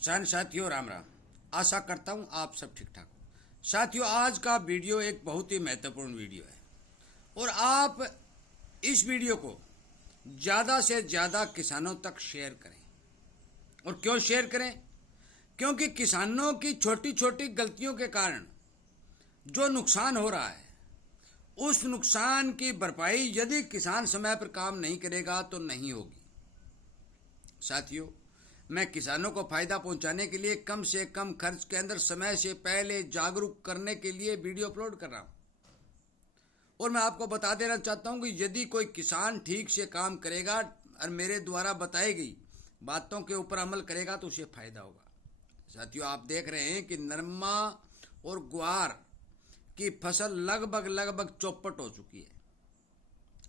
किसान साथियों राम राम। आशा करता हूँ आप सब ठीक ठाक हो। साथियों, आज का वीडियो एक बहुत ही महत्वपूर्ण वीडियो है और आप इस वीडियो को ज़्यादा से ज़्यादा किसानों तक शेयर करें। और क्यों शेयर करें? क्योंकि किसानों की छोटी छोटी गलतियों के कारण जो नुकसान हो रहा है, उस नुकसान की भरपाई यदि किसान समय पर काम नहीं करेगा तो नहीं होगी। साथियों, मैं किसानों को फायदा पहुंचाने के लिए कम से कम खर्च के अंदर समय से पहले जागरूक करने के लिए वीडियो अपलोड कर रहा हूं। और मैं आपको बता देना चाहता हूं कि यदि कोई किसान ठीक से काम करेगा और मेरे द्वारा बताई गई बातों के ऊपर अमल करेगा तो उसे फायदा होगा। साथियों, आप देख रहे हैं कि नरमा और ग्वार की फसल लगभग चौपट हो चुकी है।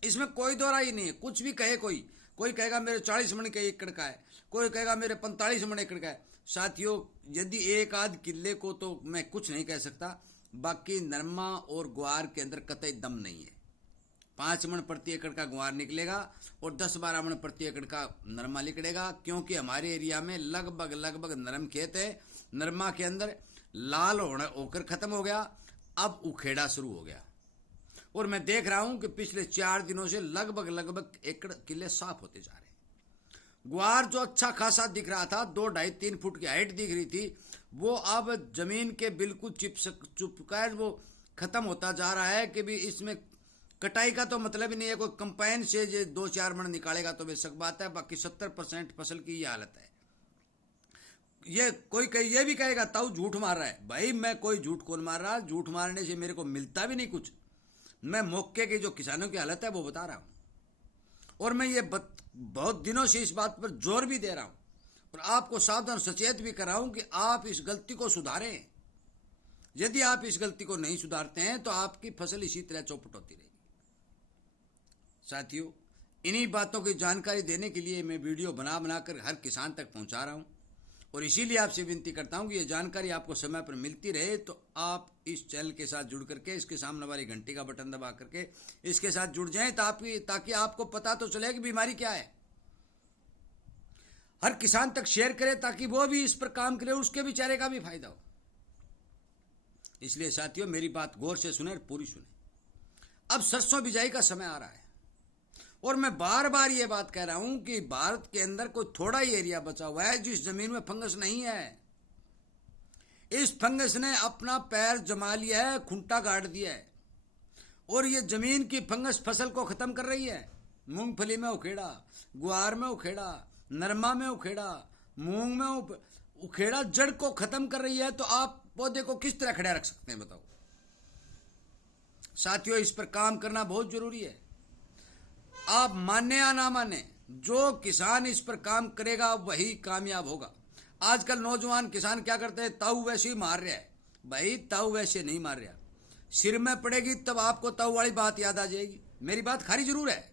इसमें कोई दो राय नहीं है। कुछ भी कहे कोई कहेगा मेरे 40 मन के एकड़ का है, कोई कहेगा मेरे 45 मन एकड़ का है। साथियों, यदि एक आध किले को तो मैं कुछ नहीं कह सकता, बाकी नरमा और ग्वार के अंदर कतई दम नहीं है। 5 मन प्रति एकड़ का ग्वार निकलेगा और 10-12 मन प्रति एकड़ का नरमा निकलेगा, क्योंकि हमारे एरिया में लगभग नरम खेत है। नरमा के अंदर लाल होकर खत्म हो गया, अब उखेड़ा शुरू हो गया। और मैं देख रहा हूं कि पिछले 4 दिनों से लगभग एकड़ किले साफ होते जा रहे हैं। ग्वार जो अच्छा खासा दिख रहा था, 2, 2.5, 3 फुट की हाइट दिख रही थी, वो अब जमीन के बिल्कुल चुपका वो खत्म होता जा रहा है कि भी इसमें कटाई का तो मतलब ही नहीं है। कोई कंपाइन से जो 2-4 मन निकालेगा तो बेशक बात है, बाकी 70% फसल की ये हालत है। ये भी कहेगा ताऊ झूठ मार रहा है। भाई, मैं कोई झूठ कौन मार रहा? झूठ मारने से मेरे को मिलता भी नहीं कुछ। मैं मौके की जो किसानों की हालत है वो बता रहा हूं। और मैं ये बहुत दिनों से इस बात पर जोर भी दे रहा हूं और आपको सावधान सचेत भी कर रहा हूं कि आप इस गलती को सुधारें। यदि आप इस गलती को नहीं सुधारते हैं तो आपकी फसल इसी तरह चौपट होती रहेगी। साथियों, इन्हीं बातों की जानकारी देने के लिए मैं वीडियो बनाकर हर किसान तक पहुंचा रहा हूं और इसीलिए आपसे विनती करता हूं कि ये जानकारी आपको समय पर मिलती रहे। तो आप इस चैनल के साथ जुड़ करके इसके सामने वाली घंटी का बटन दबा करके इसके साथ जुड़ जाएं, ताकि आपको पता तो चले कि बीमारी क्या है। हर किसान तक शेयर करें ताकि वो भी इस पर काम करे, उसके भी चेहरे का भी फायदा हो। इसलिए साथियों, मेरी बात गौर से सुने और पूरी सुने। अब सरसों बिजाई का समय आ रहा है और मैं बार बार ये बात कह रहा हूं कि भारत के अंदर कोई थोड़ा ही एरिया बचा हुआ है जिस जमीन में फंगस नहीं है। इस फंगस ने अपना पैर जमा लिया है, खूंटा गाड़ दिया है और ये जमीन की फंगस फसल को खत्म कर रही है। मूंगफली में उखेड़ा, ग्वार में उखेड़ा, नरमा में उखेड़ा, मूंग में उखेड़ा जड़ को खत्म कर रही है। तो आप पौधे को किस तरह खड़ा रख सकते हैं बताओ? साथियों, इस पर काम करना बहुत जरूरी है। आप माने या ना माने, जो किसान इस पर काम करेगा वही कामयाब होगा। आजकल नौजवान किसान क्या करते हैं? ताऊ वैसे ही मार रहा है। भाई, ताऊ वैसे नहीं मार रहा। सिर में पड़ेगी तब आपको ताऊ वाली बात याद आ जाएगी। मेरी बात खरी जरूर है।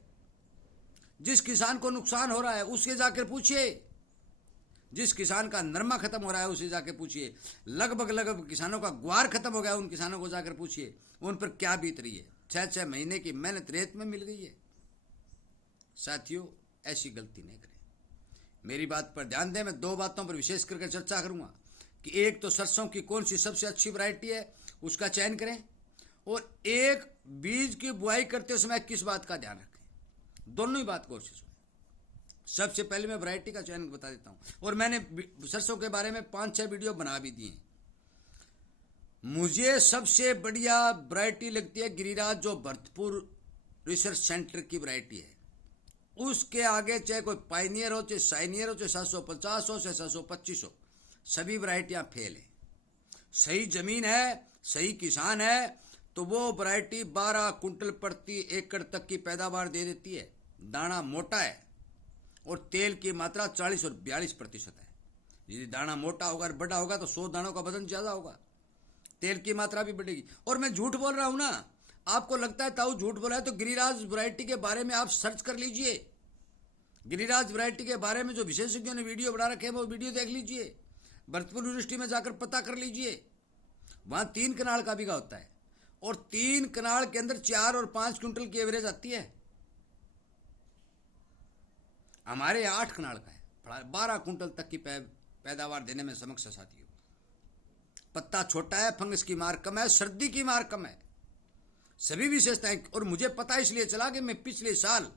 जिस किसान को नुकसान हो रहा है उससे जाकर पूछिए, जिस किसान का नरमा खत्म हो रहा है उसे जाकर पूछिए, लगभग किसानों का ग्वार खत्म हो गया, उन किसानों को जाकर पूछिए उन पर क्या बीत रही है। 6-6 महीने की मेहनत रेत में मिल गई है। साथियों, ऐसी गलती नहीं करें। मेरी बात पर ध्यान दें। मैं 2 बातों पर विशेष करके चर्चा करूंगा कि एक तो सरसों की कौन सी सबसे अच्छी वैरायटी है उसका चयन करें, और एक बीज की बुआई करते समय किस बात का ध्यान रखें। दोनों ही बात गौर से सुनें। सबसे पहले मैं वैरायटी का चयन बता देता हूं और मैंने सरसों के बारे में 5-6 वीडियो बना भी दिए। मुझे सबसे बढ़िया वैरायटी लगती है गिरिराज, जो भरतपुर रिसर्च सेंटर की वैरायटी है। उसके आगे चाहे कोई पाइनियर हो, चाहे साइनियर हो, चाहे 750 हो, चाहे 725 हो, सभी वैरायटियां फेल है। सही जमीन है, सही किसान है तो वो वैरायटी 12 कुंटल प्रति एकड़ तक की पैदावार दे देती है। दाना मोटा है और तेल की मात्रा 40 और 42% है। यदि दाना मोटा होगा और बड़ा होगा तो 100 दानों का वजन ज्यादा होगा, तेल की मात्रा भी बढ़ेगी। और मैं झूठ बोल रहा हूं ना? आपको लगता है ताऊ झूठ बोला है तो गिरिराज वैरायटी के बारे में आप सर्च कर लीजिए। गिरिराज वैरायटी के बारे में जो विशेषज्ञों ने वीडियो बना रखे हैं वो वीडियो देख लीजिए। भरतपुर यूनिवर्सिटी में जाकर पता कर लीजिए। वहां 3 कनाल का बीघा होता है और 3 कनाल के अंदर 4 और 5 क्विंटल की एवरेज आती है। हमारे 8 कनाल का है, 12 कुंटल तक की पैदावार देने में समक्ष है साथियों। पत्ता छोटा है, फंगस की मार कम है, सर्दी की मार कम है, सभी विशेषताएं। और मुझे पता इसलिए चला कि मैं पिछले साल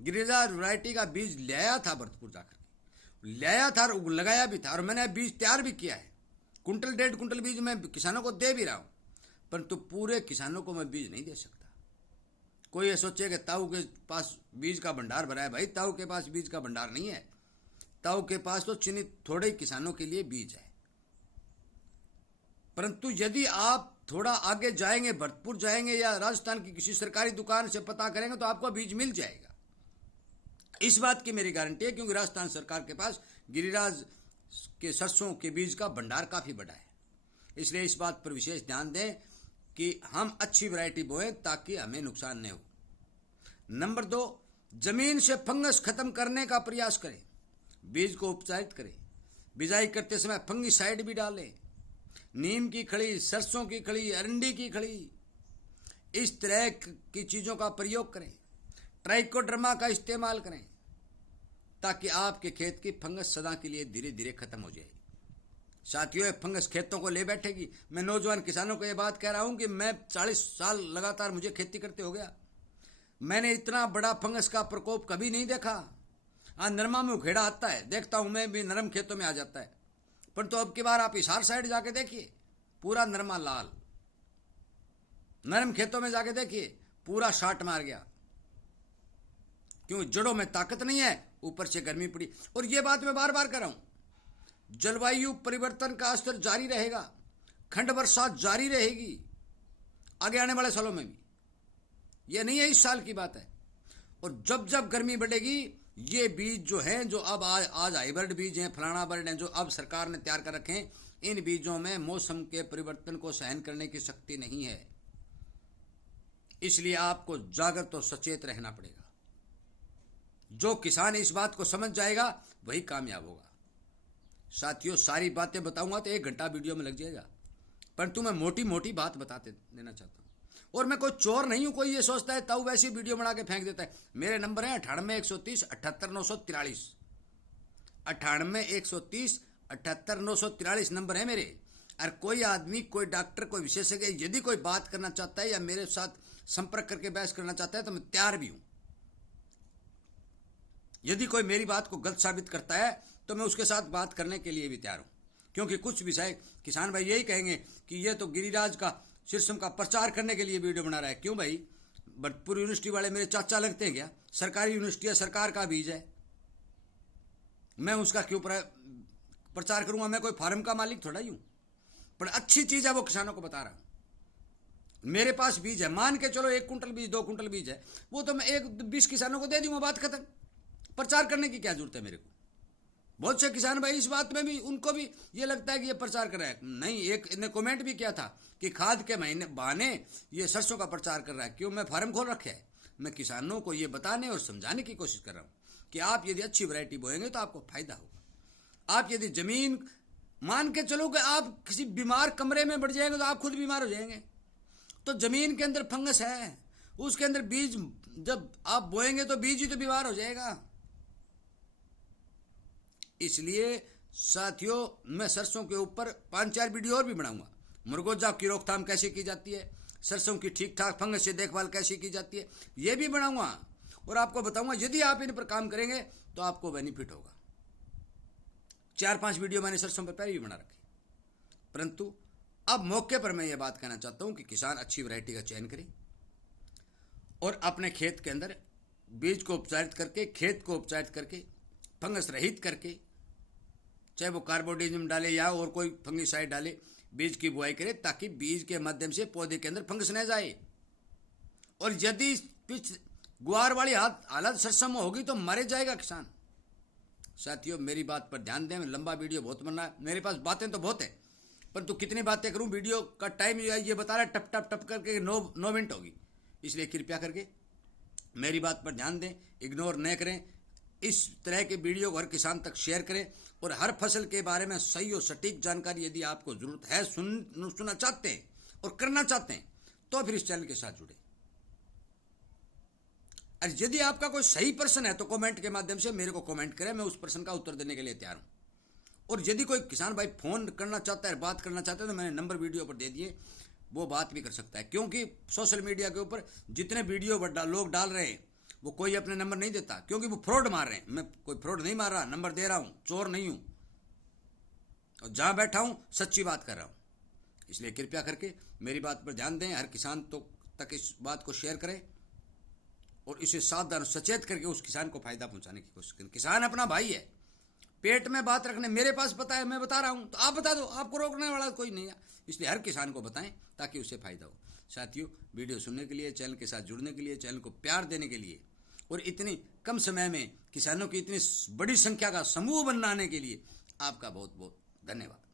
गिरिराज वैरायटी का बीज लाया था, भरतपुर जाकर लाया था और लगाया भी था, और मैंने बीज तैयार भी किया है। कुंटल 1.5 कुंटल बीज मैं किसानों को दे भी रहा हूं, परंतु पूरे किसानों को मैं बीज नहीं दे सकता। कोई ये सोचे कि ताऊ के पास बीज का भंडार भरा है, भाई ताऊ के पास बीज का भंडार नहीं है। ताऊ के पास तो चिन्हित थोड़े किसानों के लिए बीज है। परंतु यदि आप थोड़ा आगे जाएंगे, भरतपुर जाएंगे या राजस्थान की किसी सरकारी दुकान से पता करेंगे तो आपको बीज मिल जाएगा। इस बात की मेरी गारंटी है, क्योंकि राजस्थान सरकार के पास गिरिराज के सरसों के बीज का भंडार काफी बड़ा है। इसलिए इस बात पर विशेष ध्यान दें कि हम अच्छी वैरायटी बोएं ताकि हमें नुकसान न हो। नंबर 2, जमीन से फंगस खत्म करने का प्रयास करें। बीज को उपचारित करें, बिजाई करते समय फंगिसाइड भी डालें। नीम की खड़ी, सरसों की खड़ी, अरंडी की खड़ी, इस तरह की चीजों का प्रयोग करें। ट्राइकोडर्मा का इस्तेमाल करें ताकि आपके खेत की फंगस सदा के लिए धीरे धीरे खत्म हो जाए। साथियों, फंगस खेतों को ले बैठेगी। मैं नौजवान किसानों को यह बात कह रहा हूं कि मैं 40 साल लगातार मुझे खेती करते हो गया, मैंने इतना बड़ा फंगस का प्रकोप कभी नहीं देखा। हाँ, नरमा में उखेड़ा आता है, देखता हूं मैं भी, नरम खेतों में आ जाता है। परंतु अब की बार आप हिसार साइड जाके देखिए, पूरा नरमा लाल। नरम खेतों में जाके देखिए, पूरा शाट मार गया। क्यों? जड़ों में ताकत नहीं है, ऊपर से गर्मी पड़ी। और ये बात मैं बार बार कर रहा हूं, जलवायु परिवर्तन का असर जारी रहेगा, खंड वर्षा जारी रहेगी आगे आने वाले सालों में भी। ये नहीं है इस साल की बात है। और जब जब गर्मी बढ़ेगी, ये बीज जो हैं, जो अब आज हाइब्रिड बीज हैं, फलाना बर्ड हैं, जो अब सरकार ने तैयार कर रखे हैं, इन बीजों में मौसम के परिवर्तन को सहन करने की शक्ति नहीं है। इसलिए आपको जागरूक और सचेत रहना पड़ेगा। जो किसान इस बात को समझ जाएगा वही कामयाब होगा। साथियों, सारी बातें बताऊंगा तो 1 घंटा वीडियो में लग जाएगा, परंतु मैं मोटी मोटी बात बताते देना चाहता हूं। और मैं कोई चोर नहीं हूं, कोई ये सोचता है ताऊ वैसी वीडियो बना के फेंक देता है। मेरे नंबर है 98 130 78 943, 98 130 78 943 नंबर है मेरे। और कोई आदमी, कोई डॉक्टर, कोई विशेषज्ञ यदि कोई बात करना चाहता है या मेरे साथ संपर्क करके बहस करना चाहता है तो मैं तैयार भी हूं। यदि कोई मेरी बात को गलत साबित करता है तो मैं उसके साथ बात करने के लिए भी तैयार हूं, क्योंकि कुछ विषय किसान भाई यही कहेंगे कि ये तो गिरिराज का शीर्षम का प्रचार करने के लिए वीडियो बना रहा है। क्यों भाई? भरतपुर यूनिवर्सिटी वाले मेरे चाचा लगते हैं क्या? सरकारी यूनिवर्सिटी है, सरकार का बीज है, मैं उसका क्यों प्रचार करूंगा? मैं कोई फार्म का मालिक थोड़ा ही हूं। पर अच्छी चीज है वो किसानों को बता रहा हूं। मेरे पास बीज है, मान के चलो 1 कुंटल बीज, 2 कुंटल बीज है, वो तो मैं 20 किसानों को दे दूंगा, बात खत्म। प्रचार करने की क्या जरूरत है मेरे को? बहुत से किसान भाई इस बात में भी, उनको भी ये लगता है कि ये प्रचार कर रहा है। नहीं, एक ने कमेंट भी किया था कि खाद के महीने बहाने ये सरसों का प्रचार कर रहा है। क्यों? मैं फार्म खोल रखा है। मैं किसानों को ये बताने और समझाने की कोशिश कर रहा हूं कि आप यदि अच्छी वैरायटी बोएंगे तो आपको फायदा होगा। आप यदि जमीन मान के चलो कि आप किसी बीमार कमरे में बढ़ जाएंगे तो आप खुद बीमार हो जाएंगे। तो जमीन के अंदर फंगस है, उसके अंदर बीज जब आप बोएंगे तो बीज ही तो बीमार हो जाएगा। इसलिए साथियों, मैं सरसों के ऊपर 5-4 वीडियो और भी बनाऊंगा। मुर्गोजा की रोकथाम कैसे की जाती है, सरसों की ठीक ठाक फंगस से देखभाल कैसे की जाती है, ये भी बनाऊंगा। और आपको बताऊंगा यदि आप इन पर काम करेंगे तो आपको बेनिफिट होगा। 4-5 वीडियो मैंने सरसों पर पहले भी बना रखी। परंतु अब मौके पर मैं ये बात कहना चाहता हूं कि किसान अच्छी वैरायटी का चयन करें और अपने खेत के अंदर बीज को उपचारित करके, खेत को उपचारित करके, फंगस रहित करके, चाहे वो कार्बोडिजम डाले या और कोई फंगिसाइड डाले, बीज की बुआई करे ताकि बीज के माध्यम से पौधे के अंदर फंगस न जाए। और यदि गुआर वाली हालत सरसों में होगी तो मरे जाएगा किसान। साथियों, मेरी बात पर ध्यान दें। लंबा वीडियो बहुत बनना है, मेरे पास बातें तो बहुत है, परंतु कितनी बातें करूं? वीडियो का टाइम ये बता रहा है टप टप टप करके 9 मिनट होगी। इसलिए कृपया करके मेरी बात पर ध्यान दें, इग्नोर न करें। इस तरह के वीडियो को हर किसान तक शेयर करें और हर फसल के बारे में सही और सटीक जानकारी यदि आपको जरूरत है, सुनना चाहते हैं और करना चाहते हैं तो फिर इस चैनल के साथ जुड़े। और यदि आपका कोई सही प्रश्न है तो कमेंट के माध्यम से मेरे को कमेंट करें, मैं उस प्रश्न का उत्तर देने के लिए तैयार हूं। और यदि कोई किसान भाई फ़ोन करना चाहता है, बात करना चाहता है, तो मैंने नंबर वीडियो पर दे दिए, वो बात भी कर सकता है। क्योंकि सोशल मीडिया के ऊपर जितने वीडियो लोग डाल रहे हैं, वो कोई अपने नंबर नहीं देता, क्योंकि वो फ्रॉड मार रहे हैं। मैं कोई फ्रॉड नहीं मार रहा, नंबर दे रहा हूँ, चोर नहीं हूँ, और जहाँ बैठा हूँ सच्ची बात कर रहा हूँ। इसलिए कृपया करके मेरी बात पर ध्यान दें, हर किसान तक इस बात को शेयर करें और इसे सावधान सचेत करके उस किसान को फायदा पहुंचाने की कोशिश करें। किसान अपना भाई है, पेट में बात रखने, मेरे पास पता है, मैं बता रहा हूं, तो आप बता दो, आपको रोकने वाला कोई नहीं है। इसलिए हर किसान को बताएं ताकि उसे फायदा हो। साथियों, वीडियो सुनने के लिए, चैनल के साथ जुड़ने के लिए, चैनल को प्यार देने के लिए और इतनी कम समय में किसानों की इतनी बड़ी संख्या का समूह बनाने के लिए आपका बहुत बहुत धन्यवाद।